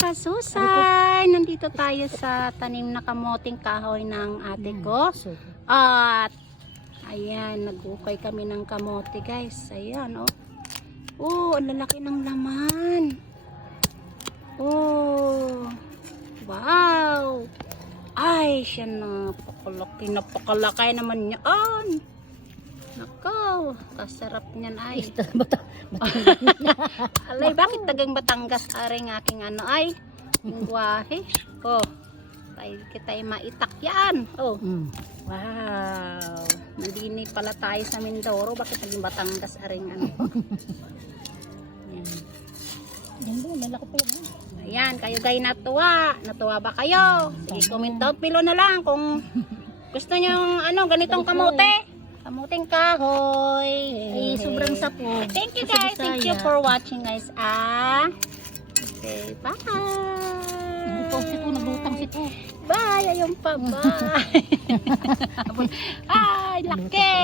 kasusay! Nandito tayo sa tanim na kamoting kahoy ng ate ko. At ayan, nag-ukay kami ng kamote guys. Ayan oh. Oh, ang lalaki ng laman. Oh. Wow. Ay, siya napakalaki naman yan. Nakaw, kasarap niyan ay. Alay, bakit tagang Batangas aring aking ano ay? Lingwahe. Oh, kita ay maitak yan. Oh, wow. Nandini pala tayo sa Mindoro. Bakit naging Batangas aring ano? Ayan, kayo guys natuwa. Natuwa ba kayo? Sige, comment down below na lang kung gusto nyo ano, ganitong kamote. Kamuting kahoy. Ay, sobrang sapo. Thank you guys. Thank you for watching guys. Okay, bye. Naglutang si po. Bye. Ayun pa. Bye. Ay, laki.